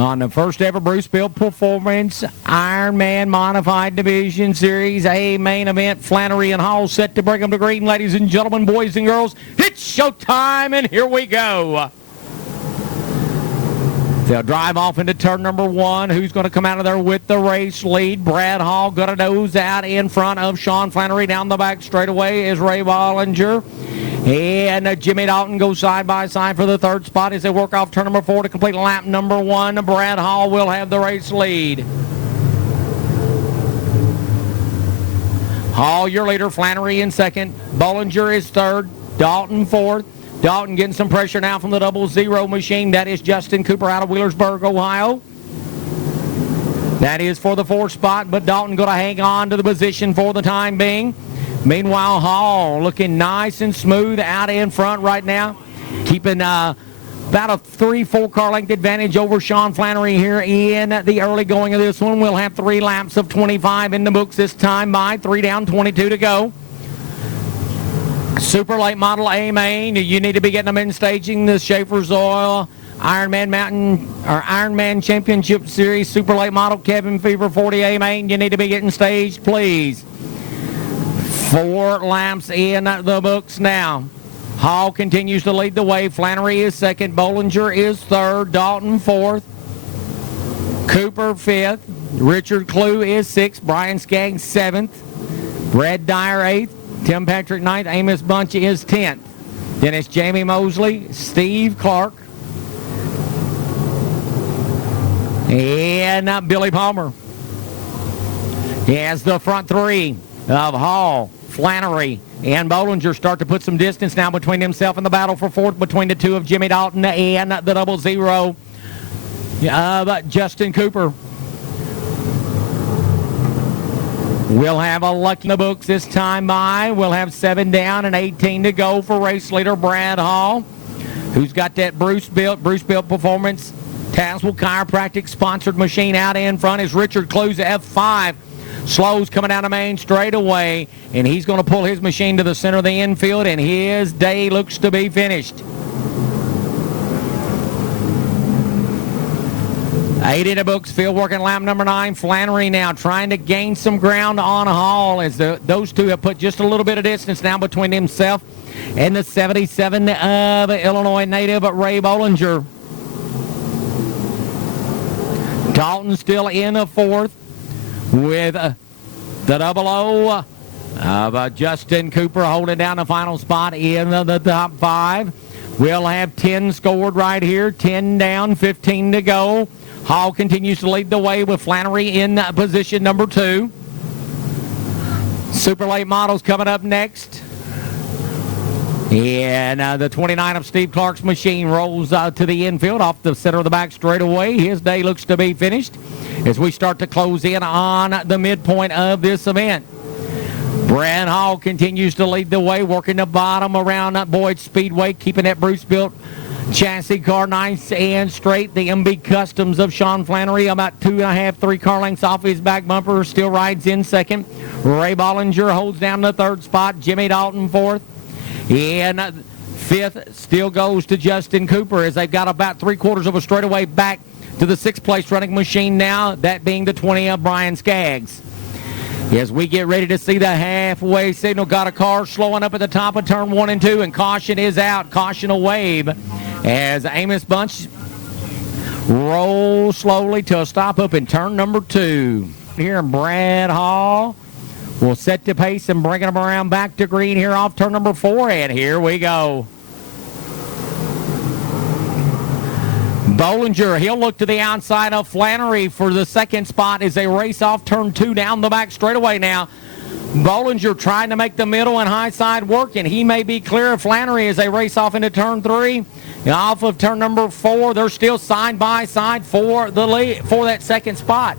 On the first ever Bruce Built Performance Ironman Modified Division Series A main event, Flanary and Hall set to bring them to green. Ladies and gentlemen, boys and girls, it's showtime, and here we go. They'll drive off into turn number one. Who's going to come out of there with the race lead? Brad Hall going to nose out in front of Shon Flanary. Down the back straightaway is Ray Bollinger. And Jimmy Dalton goes side by side for the third spot as they work off turn number four to complete lap number one. Brad Hall will have the race lead. Hall, your leader. Flanary in second. Bollinger is third. Dalton fourth. Dalton getting some pressure now from the 00 machine. That is Justin Cooper out of Wheelersburg, Ohio. That is for the fourth spot, but Dalton going to hang on to the position for the time being. Meanwhile, Hall looking nice and smooth out in front right now, keeping about a 3-4 car length advantage over Shon Flanary here in the early going of this one. We'll have 3 laps of 25 in the books this time by 3 down, 22 to go. Super late model A main, you need to be getting them in staging the Schaefer's Oil Ironman Championship Series Super late model Cabin Fever 40 A main. You need to be getting staged, please. 4 laps in the books now. Hall continues to lead the way. Flanary is second. Bollinger is third. Dalton fourth. Cooper fifth. Richard Clew is sixth. Brian Skaggs seventh. Brad Dyer eighth. Tim Patrick ninth. Amos Bunch is 10th. Then it's Jamie Mosley, Steve Clark, and Billy Palmer. As the front 3 of Hall, Flanary, and Bollinger start to put some distance now between himself and the battle for fourth between the 2 of Jimmy Dalton and the 00 of Justin Cooper. We'll have a lucky in the books this time by. We'll have 7 down and 18 to go for race leader Brad Hall, who's got that Bruce Built Performance Tazewell Chiropractic sponsored machine out in front. Is Richard Clew's F5. Slows coming down the main straightaway, and he's going to pull his machine to the center of the infield, and his day looks to be finished. 8 in the books, field working lap number 9. Flanary now trying to gain some ground on Hall as those two have put just a little bit of distance now between himself and the 77 of Illinois native Ray Bollinger. Dalton still in the fourth with the 00 of Justin Cooper holding down the final spot in the top 5. We'll have 10 scored right here, 10 down, 15 to go. Hall continues to lead the way with Flanary in position number 2. Super late models coming up next. And the 29 of Steve Clark's machine rolls to the infield off the center of the back straightaway. His day looks to be finished as we start to close in on the midpoint of this event. Brad Hall continues to lead the way, working the bottom around Boyd Speedway, keeping that Bruce Built chassis car nice and straight. The MB Customs of Shon Flanary about 2.5, 3 car lengths off his back bumper, still rides in second. Ray Bollinger holds down the third spot. Jimmy Dalton fourth. And fifth still goes to Justin Cooper as they've got about 3/4 of a straightaway back to the 6th place running machine now, that being the 20 of Brian Skaggs. As we get ready to see the halfway signal, got a car slowing up at the top of turn 1 and 2, and caution is out. Caution a wave as Amos Bunch rolls slowly to a stop up in turn number 2. Here in Brad Hall will set the pace and bringing them around back to green here off turn number 4, and here we go. Bollinger, he'll look to the outside of Flanary for the 2nd spot as they race off turn 2 down the back straightaway now. Bollinger trying to make the middle and high side work, and he may be clear of Flanary as they race off into turn 3. Off of turn number 4, they're still side by side for the lead, for that 2nd spot.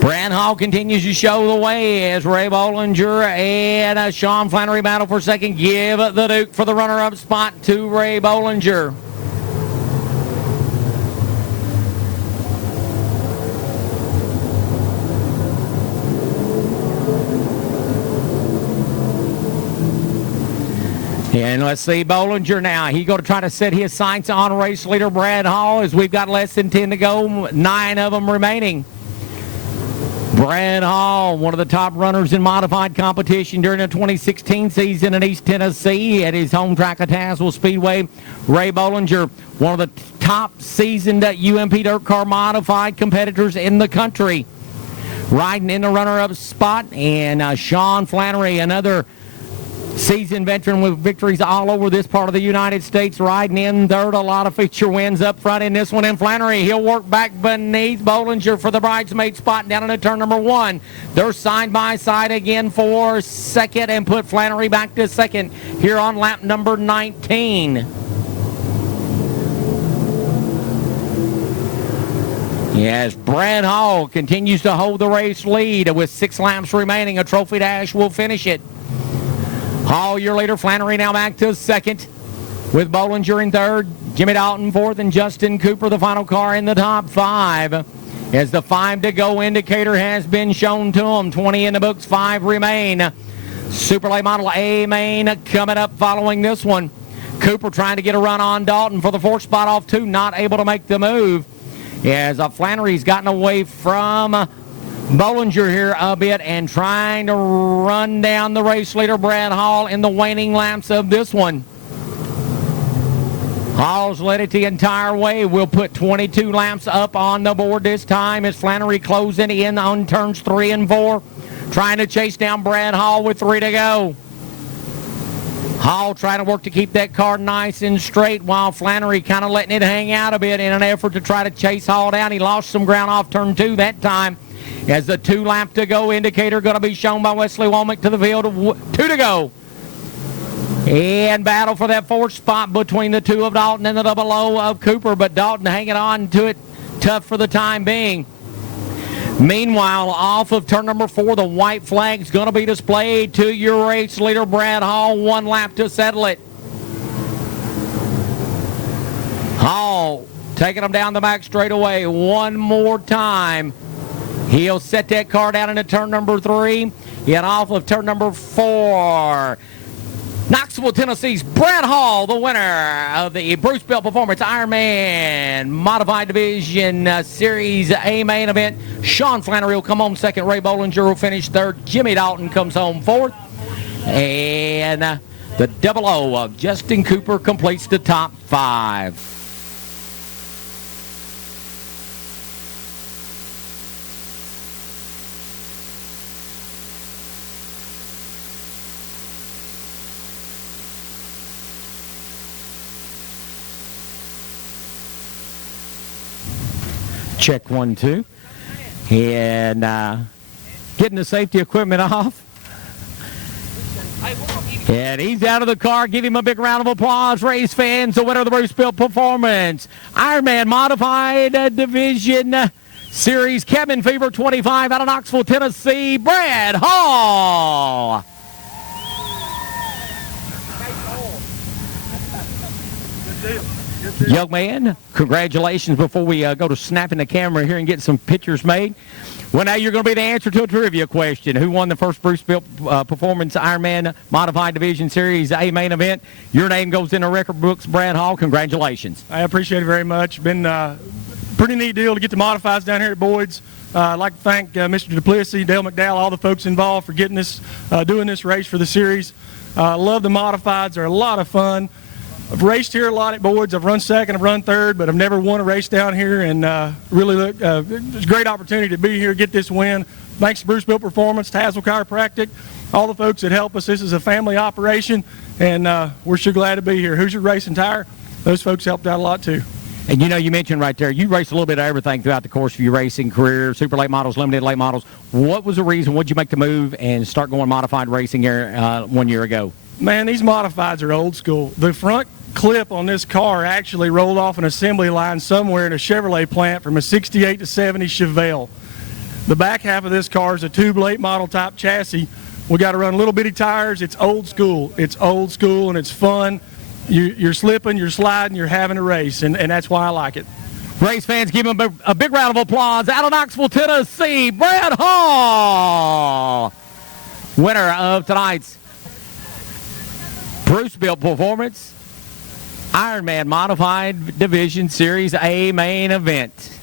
Brad Hall continues to show the way as Ray Bollinger and Shon Flanary battle for second. Give the Duke for the runner-up spot to Ray Bollinger. And let's see Bollinger now. He's going to try to set his sights on race leader Brad Hall as we've got less than 10 to go, 9 of them remaining. Brad Hall, one of the top runners in modified competition during the 2016 season in East Tennessee at his home track of Tazewell Speedway. Ray Bollinger, one of the top seasoned UMP Dirt Car modified competitors in the country. Riding in the runner-up spot, and Shon Flanary, another seasoned veteran with victories all over this part of the United States, riding in third. A lot of feature wins up front in this one. And Flanary, he'll work back beneath Bollinger for the bridesmaid spot down into turn number 1. They're side by side again for second and put Flanary back to second here on lap number 19. Yes, Brad Hall continues to hold the race lead with 6 laps remaining. A trophy dash will finish it. Hall, your leader. Flanary now back to second with Bollinger in third. Jimmy Dalton fourth, and Justin Cooper, the final car in the top 5. As the 5 to go indicator has been shown to them. 20 in the books, 5 remain. Super late model A main coming up following this one. Cooper trying to get a run on Dalton for the 4th spot off 2, not able to make the move. As Flannery's gotten away from Bollinger here a bit and trying to run down the race leader Brad Hall in the waning laps of this one. Hall's led it the entire way. We'll put 22 laps up on the board this time as Flanary closing in on turns 3 and 4. Trying to chase down Brad Hall with 3 to go. Hall trying to work to keep that car nice and straight while Flanary kind of letting it hang out a bit in an effort to try to chase Hall down. He lost some ground off turn 2 that time. As the 2 lap to go indicator going to be shown by Wesley Womack to the field of 2 to go. And battle for that 4th spot between the 2 of Dalton and the double O of Cooper, but Dalton hanging on to it tough for the time being. Meanwhile, off of turn number 4, the white flag's going to be displayed to your race leader Brad Hall. 1 lap to settle it. Hall taking them down the back straightaway one more time. He'll set that car down into turn number 3. Yet off of turn number 4. Knoxville, Tennessee's Brad Hall, the winner of the Bruce Bell Performance Ironman Modified Division Series A main event. Shon Flanary will come home second. Ray Bollinger will finish third. Jimmy Dalton comes home fourth. And the double O of Justin Cooper completes the top 5. Check 1, 2. And getting the safety equipment off. And he's out of the car. Give him a big round of applause, race fans. The winner of the Bruce Bell Performance Ironman Modified Division Series Cabin Fever 25 out of Knoxville, Tennessee, Brad Hall. Young man, congratulations before we go to snapping the camera here and get some pictures made. Well, now you're going to be the answer to a trivia question. Who won the first Bruce Bell Performance Ironman Modified Division Series A main event? Your name goes in the record books, Brad Hall. Congratulations. I appreciate it very much. Been a pretty neat deal to get the modifieds down here at Boyd's. I'd like to thank Mr. Duplessis, Dale McDowell, all the folks involved for getting this, doing this race for the series. Love the modifieds. They're a lot of fun. I've raced here a lot at Boyd's. I've run second, I've run third, but I've never won a race down here, and really it's a great opportunity to be here, get this win. Thanks to Bruce Bell Performance, Tazewell Chiropractic, all the folks that help us. This is a family operation, and we're sure glad to be here. Hoosier Racing Tire, those folks helped out a lot too. And you know, you mentioned right there, you raced a little bit of everything throughout the course of your racing career, super late models, limited late models. What was the reason? What did you make the move and start going modified racing here 1 year ago? Man, these modifieds are old school. The front clip on this car actually rolled off an assembly line somewhere in a Chevrolet plant from a 68 to 70 Chevelle. The back half of this car is a tube late model type chassis. We got to run little bitty tires. It's old school. It's old school and it's fun. You're slipping, you're sliding, you're having a race, and that's why I like it. Race fans, give him a big round of applause. Out of Knoxville, Tennessee, Brad Hall, winner of tonight's Bruce Built Performance Ironman Modified Division Series A main event.